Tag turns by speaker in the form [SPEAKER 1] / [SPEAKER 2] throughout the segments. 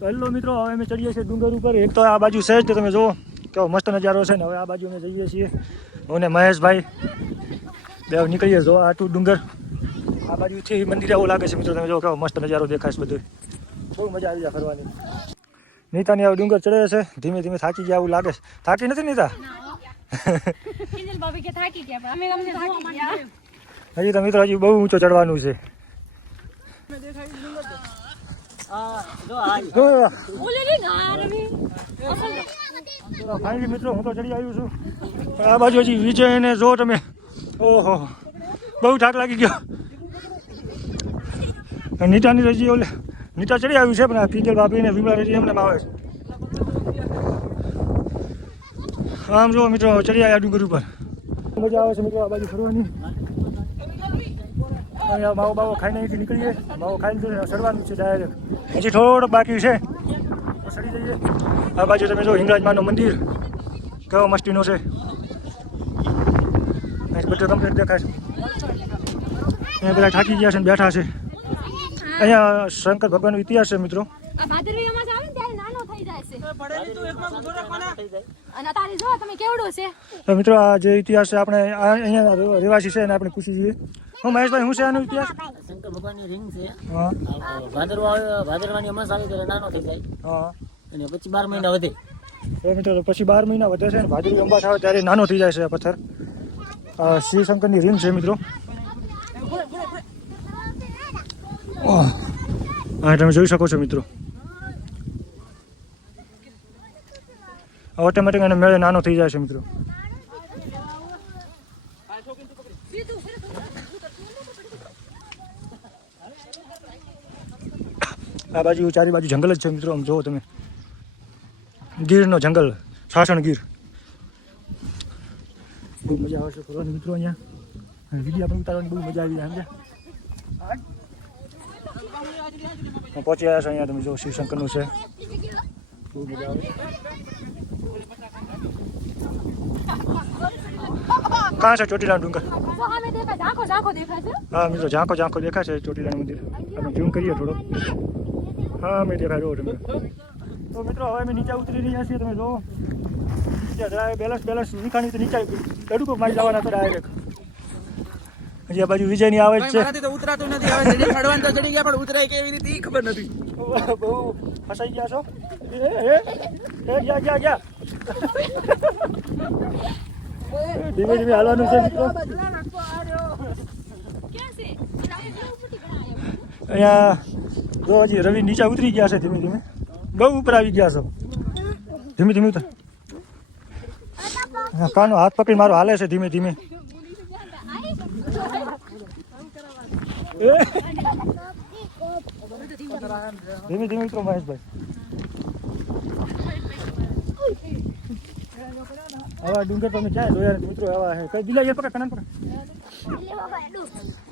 [SPEAKER 1] તો હેલો મિત્રો હવે અમે ચડીએ છીએ ડુંગર ઉપર. એક તો આ બાજુ છે જ તો તમે જુઓ કેવો મસ્ત નજારો છે ને. હવે આ બાજુ અમે જઈએ છીએ. હું ને મહેશભાઈ બે નીકળીએ જો આટલું ડુંગર. આ બાજુથી મંદિર એવું લાગે છે મિત્રો તમે જો કેવો મસ્ત નજારો દેખાય છે બધું બહુ મજા આવી જાય ફરવાની. નીતાની હવે ડુંગર ચડે છે. ધીમે ધીમે થાકી ગયા એવું લાગે છે. થાકી નથી નીતા? હજી તો મિત્રો હજી બહુ ઊંચો ચડવાનું છે. ફાઇનલી મિત્રો હું તો ચડી આવ્યો છું. આ બાજુ હજી વિજય ને જો તમે. ઓહો. બહુ થાક લાગી ગયો. અને રજી ઓલે નીતા ચડી આવ્યું છે પણ આ કિંજલ ભાભી ને વિમલા હજી એમને આવે છે. આમ જો મિત્રો ચડી આવ્યા ડુંગર ઉપર. મજા આવે છે મિત્રો આ બાજુ ફરવાની. અહીંયા માવો બાવો ખાઈને અહીંથી નીકળીએ. માવો ખાઈને ચડવાનું છે ડાયરેક્ટ હજી થોડું બાકી છે. આ બાજુ તમે જો હિંગળાજમાનું મંદિર. કેવો મસ્તીનો છે. બધું કમ્પ્લીટ દેખાય છે. અહીંયા બધા થાકી ગયા છે ને બેઠા છે. અહીંયા શંકર ભગવાનનો ઇતિહાસ છે મિત્રો. તો મિત્રો આ જે ઇતિહાસ છે આપણે આ અહીંયા રહેવાસી છે એને આપણે પૂછી જોઈએ. હું મહેશભાઈ શું છે આનો ઇતિહાસ?
[SPEAKER 2] શંકર ભગવાનની રિંગ છે.
[SPEAKER 1] હા.
[SPEAKER 2] ભાદરવા ભાદરવાની અમાસ આવે ત્યારે નાનો થઈ જાય.
[SPEAKER 1] હા.
[SPEAKER 2] અને પછી બાર મહિના વધે.
[SPEAKER 1] તો મિત્રો પછી બાર મહિના વધે છે ને ભાદરવી અંબાસ આવે ત્યારે નાનો થઈ જાય છે આ પથ્થર. શ્રી શંકરની રિંગ છે મિત્રો. હા. તમે જોઈ શકો છો મિત્રો. ઓટોમેટિક એને મેળે નાનો થઈ જાય છે મિત્રો. આ બાજુ ચારે બાજુ જંગલ જ છે મિત્રો, આમ જુઓ તમે. ગીરનો જંગલ, સાસણ ગીર. બહુ મજા આવે છે ફરવાની મિત્રો અહીંયા. વીડિયો આપણે ઉતારવાની બહુ મજા આવી જાય, સમજ્યા? પહોંચી આવ્યા છો અહીંયા તમે, જો શિવશંકરનું છે. બહુ મજા આવે કાં છે ચોટીલા ડુંગર હા મિત્રો ઝાંખો ઝાંખો દેખાય છે ચોટીલાનું મંદિર આપણે ઝૂમ કરીએ થોડો હા મેં દેખાય જો તમે તો મિત્રો હવે અમે નીચે ઉતરી રહ્યા છીએ તમે જોવો બેલેન્સ બેલેન્સ નીકાળી તો નીચે તડકો મારી જવાના હતા ડાયરેક્ટ હજી આ બાજુ વિજયની આવે છે.
[SPEAKER 3] ઉતરાતું નથી હવે ચડી તો ચડી ગયા પણ ઉતરાય કેવી રીતે ખબર નથી.
[SPEAKER 1] બહુ ફસાઈ ગયા છો હે એ ગયા ગયા ગયા ધીમે ધીમે હાલવાનું છે મિત્રો અહીંયા જો હજી રવિ નીચે ઉતરી ગયા છે ધીમે ધીમે બહુ ઉપર આવી ગયા છો ધીમે ધીમે ઉતર હા, કાનો હાથ પકડી મારો હાલે છે ધીમે ધીમે! ધીમે ધીમે ઉતરો મહેશભાઈ આવા ડુંગર તો અમે ક્યાંય જોયા નથી મિત્રો આવા હે કઈ દિલા એ પકડ કાનન પકડ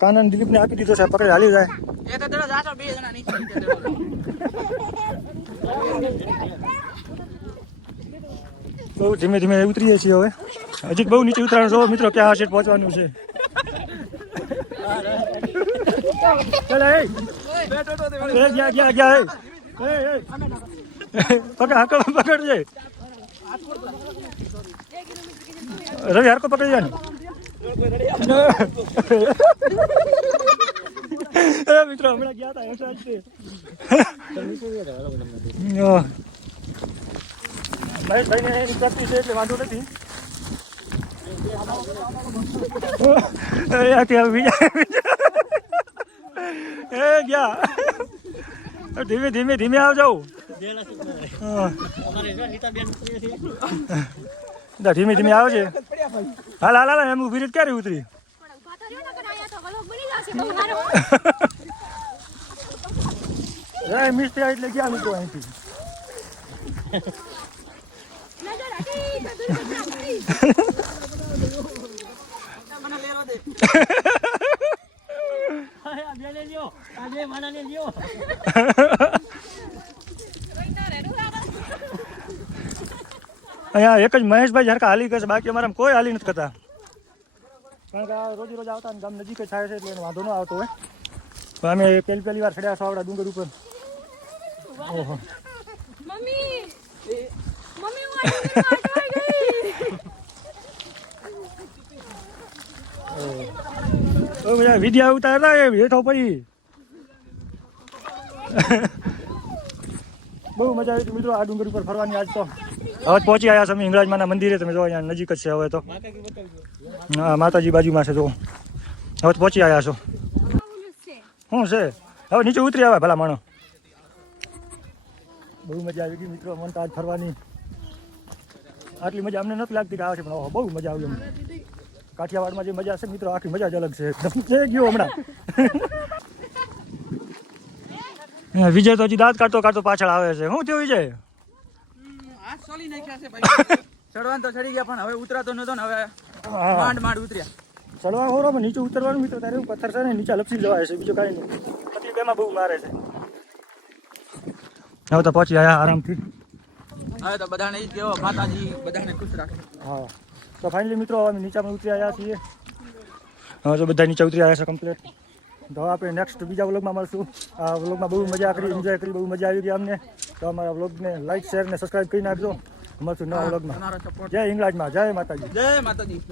[SPEAKER 1] કાનન દિલીપને આપી દીધો છે પકડી હાલી જાય
[SPEAKER 3] એ તો ચલો જાશો બે જણા નીચે નીચે ચલો.
[SPEAKER 1] બહુ ધીમે ધીમે ઉતરીએ છીએ હવે હજી બહુ નીચે ઉતરવાનું જો મિત્રો ક્યાં હશે પહોંચવાનું છે ચાલ એ એ ગયા ગયા ગયા એ એ પકડ હાકો રવિ હારકો પકડી જાય મિત્રો, હમણાં ગયા હતા પ્રેક્ટિસ છે એટલે વાંધો નથી. અત્યારે બીજા એ ગયા. ધીમે ધીમે ધીમે આવજો. ધીમે ધીમે આવે છે હાલ હાલ હાલ એમ ઊભી રીત ક્યારે ઉતરી?
[SPEAKER 4] પણ
[SPEAKER 1] મિસ્ત્રી આવી એટલે ગયા લોકો અહીંથી
[SPEAKER 4] નજર હટી તો દુર્ઘટના થઈ
[SPEAKER 3] મને લેરો દે
[SPEAKER 2] આ બે લઈ લ્યો આ બે માણાને લ્યો
[SPEAKER 1] અહીંયા એક જ મહેશભાઈ હરકા હાલી ગયા છે. બાકી અમારા કોઈ હાલી નથી કરતા. કારણ કે આ રોજ રોજ આવતા ને ગામ નજીક જ થાય છે એટલે વાંધો ન આવતો હોય. અમે પહેલી પહેલી વાર ચડ્યા છો આવડા ડુંગર ઉપર. ઓહો. વિદ્યા ઉતારતા એ હેઠો પડી. બહુ મજા આવી મિત્રો આ ડુંગર ઉપર ફરવાની આજ તો. હવે પહોંચી આવ્યા છે અમે હિંગળાજમાના મંદિરે તમે જો અહીંયા નજીક જ છે હવે તો. હા માતાજી બાજુમાં છે જો હવે તો પહોંચી આવ્યા છો. શું છે? હવે નીચે ઉતરી આવે ભલા માણો બહુ મજા આવી ગઈ મિત્રો મન તો આજ ફરવાની. આટલી મજા અમને નથી લાગતી કે આવે છે પણ બહુ મજા આવી અમને કાઠિયાવાડમાં જે મજા છે મિત્રો આખી મજા જ અલગ છે. જઈ ગયો હમણાં. વિજય તો હજી દાંત કાઢતો કાઢતો પાછળ આવે છે. શું થયું વિજય?
[SPEAKER 3] હાથ નાખ્યા છે ભાઈ. ચડવાનું તો ચડી ગયા પણ હવે ઉતરાતો નતો ને હવે માંડ માંડ ઉતર્યા.
[SPEAKER 1] ચડવા હોરો પણ નીચે ઉતરવાનું મિત્રો તારે પથ્થર છે ને નીચે લપસી જવાય છે બીજું કાંઈ નહીં. તકલીફ એમાં બહુ મારે છે. હવે તો પહોંચી આવ્યા આરામથી.
[SPEAKER 3] હવે તો બધાને ઈ કેવો માતાજી બધાને ખુશ રાખે.
[SPEAKER 1] હા. તો ફાઇનલી મિત્રો હવે નીચે નીચામાં ઉતરી આવ્યા છીએ. હવે તો બધા નીચે ઉતરી આવ્યા છે કમ્પ્લીટ તો આપણે નેક્સ્ટ બીજા વ્લોગમાં મળશું. આ વ્લોગમાં બહુ મજા કરી એન્જોય કરી બહુ મજા આવી ગઈ અમને. તો અમારા વ્લોગને લાઈક શેર ને સબસ્ક્રાઈબ કરી નાખજો. મળશું નવા વ્લોગમાં જય ઇંગ્લાજમાં જય માતાજી.
[SPEAKER 3] જય માતાજી.